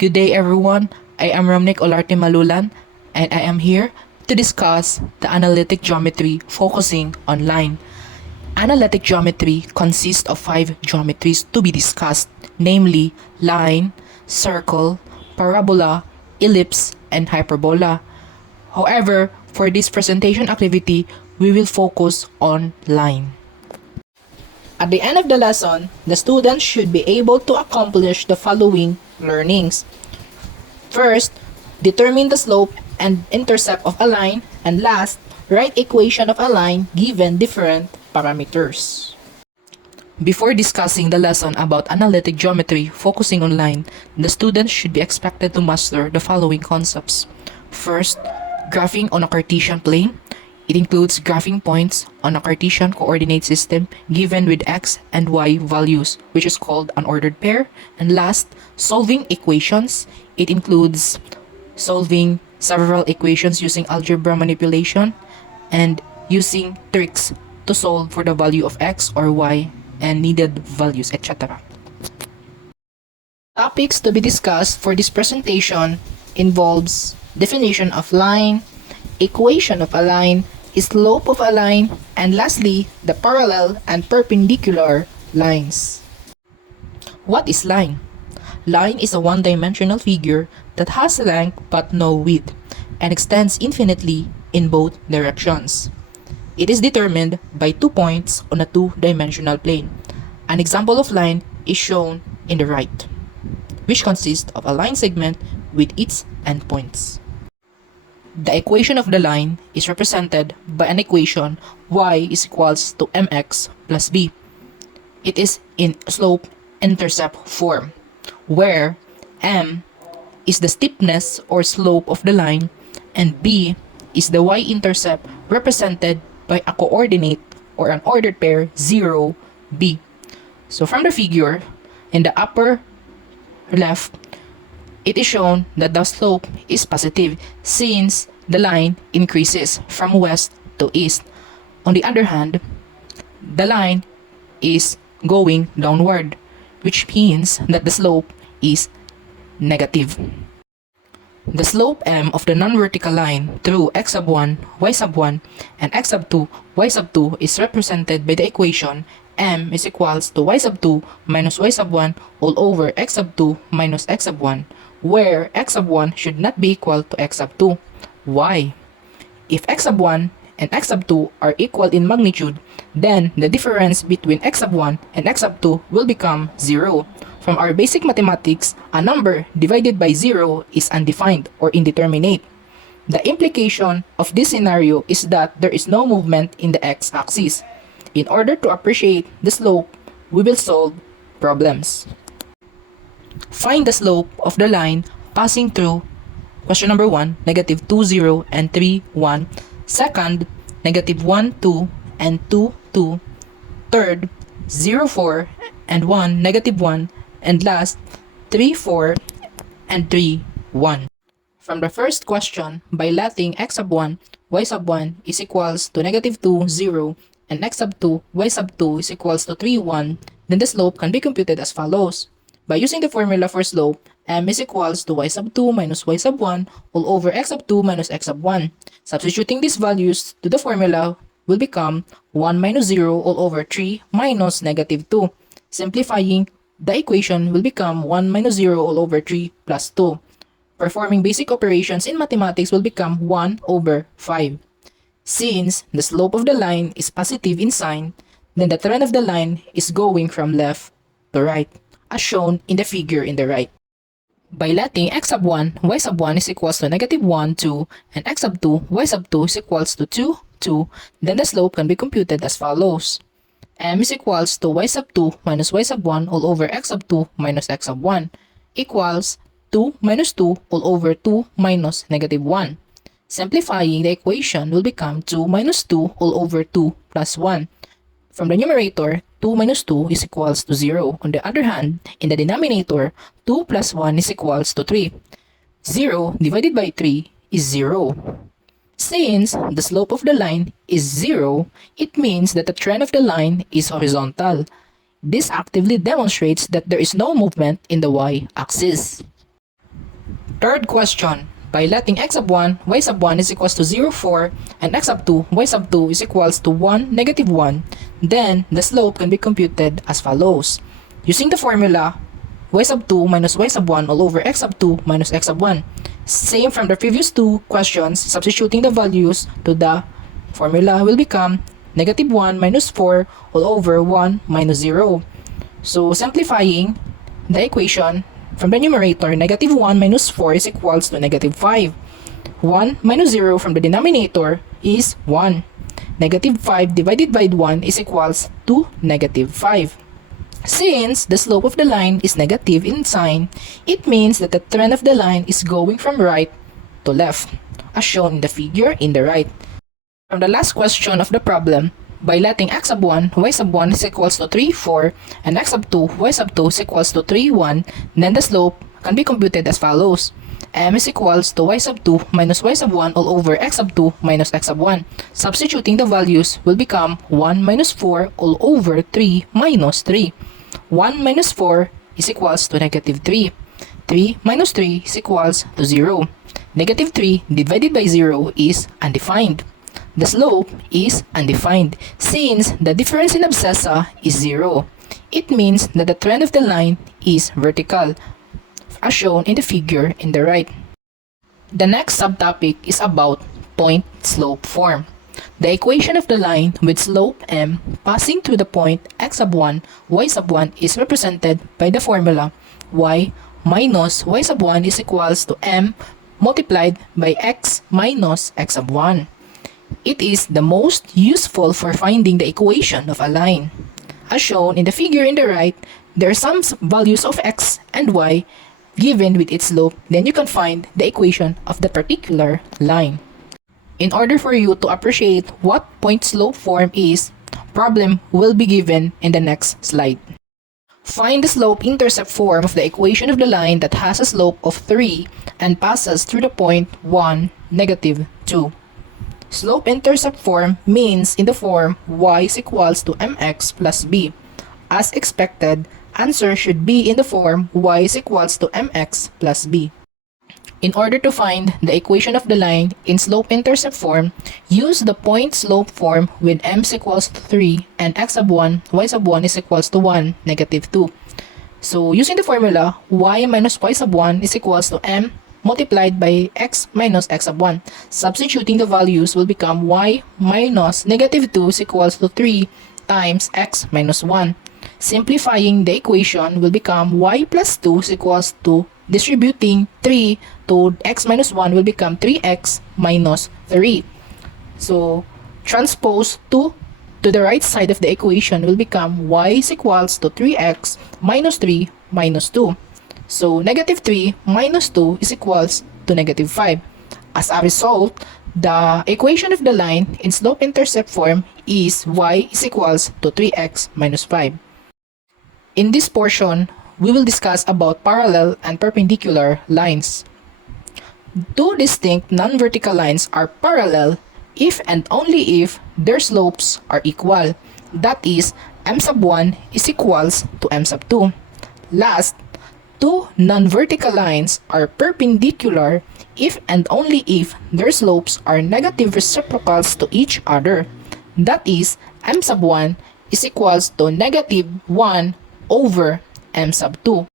Good day everyone, I am Ramnik Olarte Malulan and I am here to discuss the analytic geometry focusing on line. Analytic geometry consists of 5 geometries to be discussed, namely line, circle, parabola, ellipse, and hyperbola. However, for this presentation activity, we will focus on line. At the end of the lesson, the students should be able to accomplish the following learnings. First, determine the slope and intercept of a line, and last, write equation of a line given different parameters. Before discussing the lesson about analytic geometry focusing on line, the students should be expected to master the following concepts. First, graphing on a Cartesian plane. It includes graphing points on a Cartesian coordinate system given with x and y values, which is called an ordered pair. And last, solving equations. It includes solving several equations using algebra manipulation and using tricks to solve for the value of x or y and needed values, etc. Topics to be discussed for this presentation involves definition of line, equation of a line, slope of a line, and lastly, the parallel and perpendicular lines. What is line? Line is a one-dimensional figure that has length but no width and extends infinitely in both directions. It is determined by 2 points on a two-dimensional plane. An example of line is shown in the right, which consists of a line segment with its endpoints. The equation of the line is represented by an equation y is equals to mx plus b. It is in slope-intercept form, where m is the steepness or slope of the line and b is the y-intercept represented by a coordinate or an ordered pair 0, b. So from the figure, in the upper left, it is shown that the slope is positive since the line increases from west to east. On the other hand, the line is going downward, which means that the slope is negative. The slope m of the non-vertical line through x sub 1, y sub 1, and x sub 2, y sub 2 is represented by the equation m is equals to y sub 2 minus y sub 1 all over x sub 2 minus x sub 1, where x sub 1 should not be equal to x sub 2. Why? If x sub 1 and x sub 2 are equal in magnitude, then the difference between x sub 1 and x sub 2 will become 0. From our basic mathematics, a number divided by 0 is undefined or indeterminate. The implication of this scenario is that there is no movement in the x-axis. In order to appreciate the slope, we will solve problems. Find the slope of the line passing through question number 1, negative 2, 0, and 3, 1. Second, negative 1, 2, and 2, 2. Third, 0, 4, and 1, negative 1. And last, 3, 4, and 3, 1. From the first question, by letting x sub 1, y sub 1 is equals to negative 2, 0, and x sub 2, y sub 2 is equals to 3, 1, then the slope can be computed as follows. By using the formula for slope, m is equals to y sub 2 minus y sub 1 all over x sub 2 minus x sub 1. Substituting these values to the formula will become 1 minus 0 all over 3 minus negative 2. Simplifying, the equation will become 1 minus 0 all over 3 plus 2. Performing basic operations in mathematics will become 1 over 5. Since the slope of the line is positive in sign, then the trend of the line is going from left to right, as shown in the figure in the right. By letting x sub 1, y sub 1 is equals to negative 1, 2, and x sub 2, y sub 2 is equals to 2, 2, then the slope can be computed as follows. M is equals to y sub 2 minus y sub 1 all over x sub 2 minus x sub 1 equals 2 minus 2 all over 2 minus negative 1. Simplifying, the equation will become 2 minus 2 all over 2 plus 1. From the numerator, 2 minus 2 is equals to 0. On the other hand, in the denominator, 2 plus 1 is equals to 3. 0 divided by 3 is 0. Since the slope of the line is 0, it means that the trend of the line is horizontal. This actively demonstrates that there is no movement in the y-axis. Third question, by letting x sub 1, y sub 1 is equals to 0, 4, and x sub 2, y sub 2 is equals to 1, negative 1, then the slope can be computed as follows. Using the formula, y sub 2 minus y sub 1 all over x sub 2 minus x sub 1. Same from the previous two questions, substituting the values to the formula will become negative 1 minus 4 all over 1 minus 0. So simplifying the equation, from the numerator, negative 1 minus 4 is equals to negative 5. 1 minus 0 from the denominator is 1. Negative 5 divided by 1 is equals to negative 5. Since the slope of the line is negative in sign, it means that the trend of the line is going from right to left, as shown in the figure in the right. From the last question of the problem, by letting x sub 1, y sub 1 is equals to 3, 4, and x sub 2, y sub 2 is equals to 3, 1, then the slope can be computed as follows. M is equals to y sub 2 minus y sub 1 all over x sub 2 minus x sub 1. Substituting the values will become 1 minus 4 all over 3 minus 3. 1 minus 4 is equals to negative 3. 3 minus 3 is equals to 0. Negative 3 divided by 0 is undefined. The slope is undefined since the difference in abscissa is 0. It means that the trend of the line is vertical, as shown in the figure in the right. The next subtopic is about point slope form. The equation of the line with slope m passing through the point x sub 1, y sub 1 is represented by the formula y minus y sub 1 is equals to m multiplied by x minus x sub 1. It is the most useful for finding the equation of a line. As shown in the figure in the right, there are some values of x and y given with its slope, then you can find the equation of the particular line. In order for you to appreciate what point slope form is, problem will be given in the next slide. Find the slope-intercept form of the equation of the line that has a slope of 3 and passes through the point 1, negative 2. Slope-intercept form means in the form y is equals to mx plus b. As expected, answer should be in the form y is equals to mx plus b. In order to find the equation of the line in slope-intercept form, use the point slope form with m is equals to 3 and x sub 1, y sub 1 is equals to 1, negative 2. So using the formula, y minus y sub 1 is equals to m multiplied by x minus x sub 1. Substituting the values will become y minus negative 2 is equals to 3 times x minus 1. Simplifying the equation will become y plus 2 is equals to, distributing 3 to x minus 1 will become 3x minus 3. So transpose 2 to the right side of the equation will become y is equals to 3x minus 3 minus 2. So negative 3 minus 2 is equals to negative 5. As a result, the equation of the line in slope-intercept form is y is equals to 3x minus 5. In this portion, we will discuss about parallel and perpendicular lines. Two distinct non-vertical lines are parallel if and only if their slopes are equal. That is, m sub 1 is equals to m sub 2. Last, two non-vertical lines are perpendicular if and only if their slopes are negative reciprocals to each other. That is, m sub 1 is equals to negative 1 over m sub 2.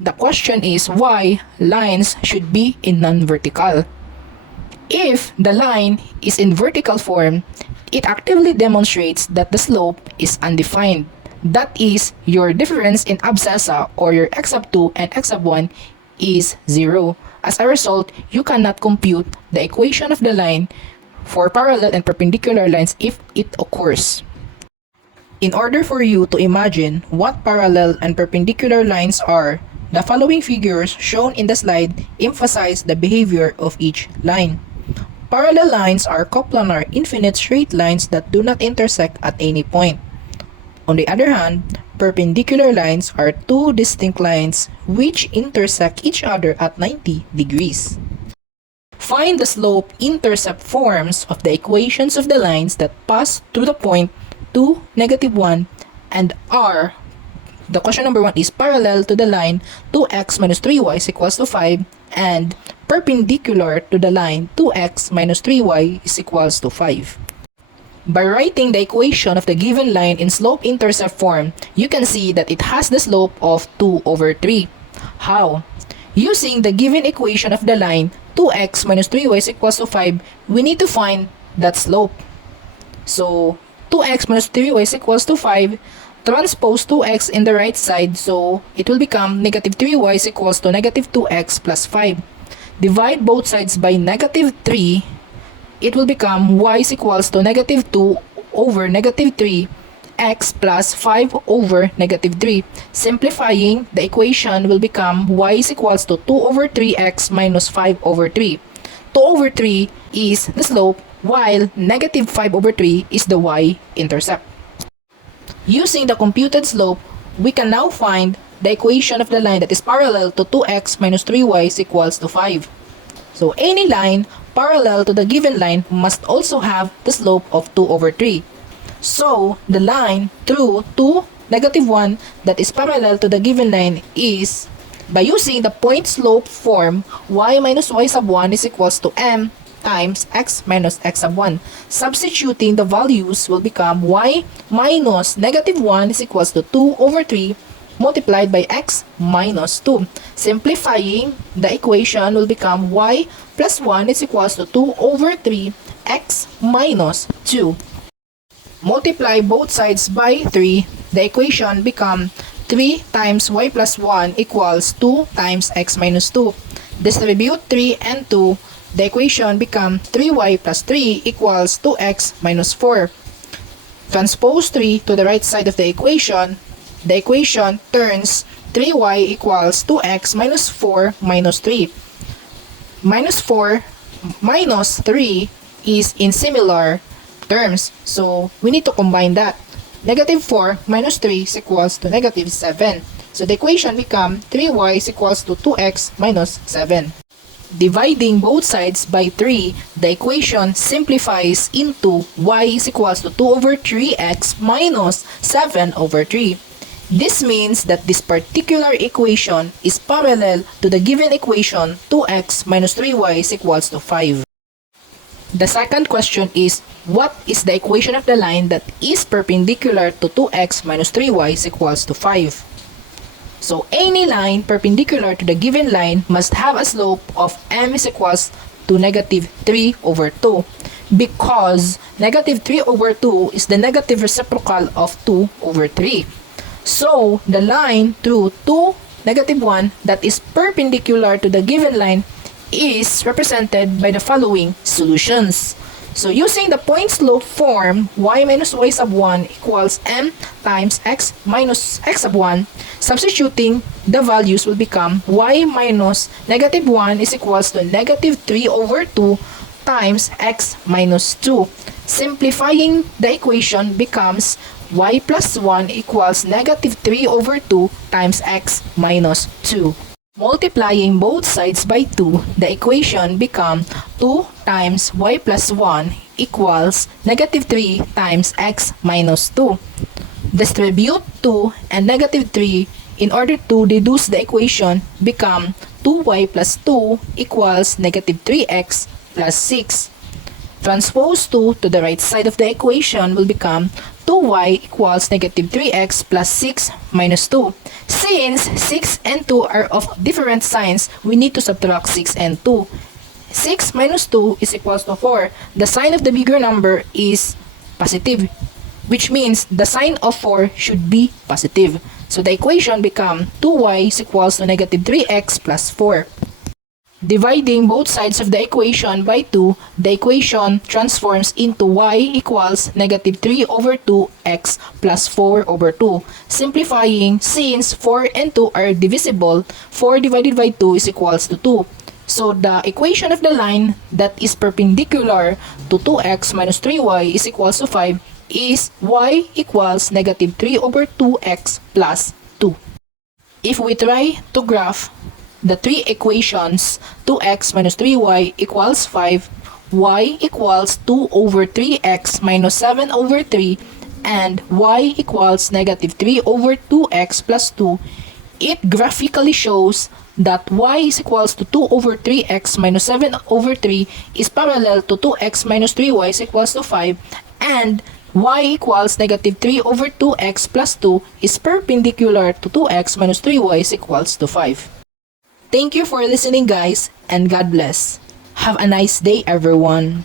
The question is why lines should be in non-vertical. If the line is in vertical form, it actively demonstrates that the slope is undefined. That is, your difference in abscissa or your x sub 2 and x sub 1 is 0. As a result, you cannot compute the equation of the line for parallel and perpendicular lines if it occurs. In order for you to imagine what parallel and perpendicular lines are, the following figures shown in the slide emphasize the behavior of each line. Parallel lines are coplanar infinite straight lines that do not intersect at any point. On the other hand, perpendicular lines are two distinct lines which intersect each other at 90 degrees. Find the slope-intercept forms of the equations of the lines that pass through the point 2, negative 1, and are the question number 1 is parallel to the line 2x minus 3y is equals to 5 and perpendicular to the line 2x minus 3y is equals to 5. By writing the equation of the given line in slope-intercept form, you can see that it has the slope of 2 over 3. How? Using the given equation of the line 2x minus 3y is equals to 5, we need to find that slope. So, 2x minus 3y is equals to 5. Transpose 2x in the right side, so it will become negative 3y is equals to negative 2x plus 5. Divide both sides by negative 3, it will become y is equals to negative 2 over negative 3 x plus 5 over negative 3. Simplifying, the equation will become y is equals to 2 over 3x minus 5 over 3. 2 over 3 is the slope, while negative 5 over 3 is the y-intercept. Using the computed slope, we can now find the equation of the line that is parallel to 2x minus 3y is equals to 5. So any line parallel to the given line must also have the slope of 2 over 3. So the line through 2, negative 1 that is parallel to the given line is, by using the point slope form, y minus y sub 1 is equals to m times x minus x sub 1. Substituting the values will become y minus negative 1 is equals to 2 over 3 multiplied by x minus 2. Simplifying, the equation will become y plus 1 is equals to 2 over 3 x minus 2. Multiply both sides by 3, the equation become 3 times y plus 1 equals 2 times x minus 2. Distribute 3 and 2, the equation become 3y plus 3 equals 2x minus 4. Transpose 3 to the right side of the equation turns 3y equals 2x minus 4 minus 3. Minus 4 minus 3 is in similar terms, so we need to combine that. Negative 4 minus 3 is equals to negative 7. So the equation become 3y is equals to 2x minus 7. Dividing both sides by 3, the equation simplifies into y is equals to 2 over 3x minus 7 over 3. This means that this particular equation is parallel to the given equation 2x minus 3y is equals to 5. The second question is, what is the equation of the line that is perpendicular to 2x minus 3y is equals to 5? So any line perpendicular to the given line must have a slope of m is equals to negative 3 over 2, because negative 3 over 2 is the negative reciprocal of 2 over 3. So the line through 2, negative 1 that is perpendicular to the given line is represented by the following solutions. So using the point slope form, y minus y sub 1 equals m times x minus x sub 1, substituting the values will become y minus negative 1 is equals to negative 3 over 2 times x minus 2. Simplifying, the equation becomes y plus 1 equals negative 3 over 2 times x minus 2. Multiplying both sides by 2, the equation become 2 times y plus 1 equals negative 3 times x minus 2. Distribute 2 and negative 3 in order to deduce the equation become 2y plus 2 equals negative 3x plus 6. Transpose 2 to the right side of the equation will become 2y equals negative 3x plus 6 minus 2. Since 6 and 2 are of different signs, we need to subtract 6 and 2. 6 minus 2 is equals to 4. The sign of the bigger number is positive, which means the sign of 4 should be positive. So the equation become 2y is equals to negative 3x plus 4. Dividing both sides of the equation by 2, the equation transforms into y equals negative 3 over 2x plus 4 over 2. Simplifying, since 4 and 2 are divisible, 4 divided by 2 is equals to 2. So the equation of the line that is perpendicular to 2x minus 3y is equals to 5 is y equals negative 3 over 2x plus 2. If we try to graph the three equations, 2x minus 3y equals 5, y equals 2 over 3x minus 7 over 3, and y equals negative 3 over 2x plus 2, it graphically shows that y is equals to 2 over 3x minus 7 over 3 is parallel to 2x minus 3y is equals to 5, and y equals negative 3 over 2x plus 2 is perpendicular to 2x minus 3y is equals to 5. Thank you for listening, guys, and God bless. Have a nice day, everyone.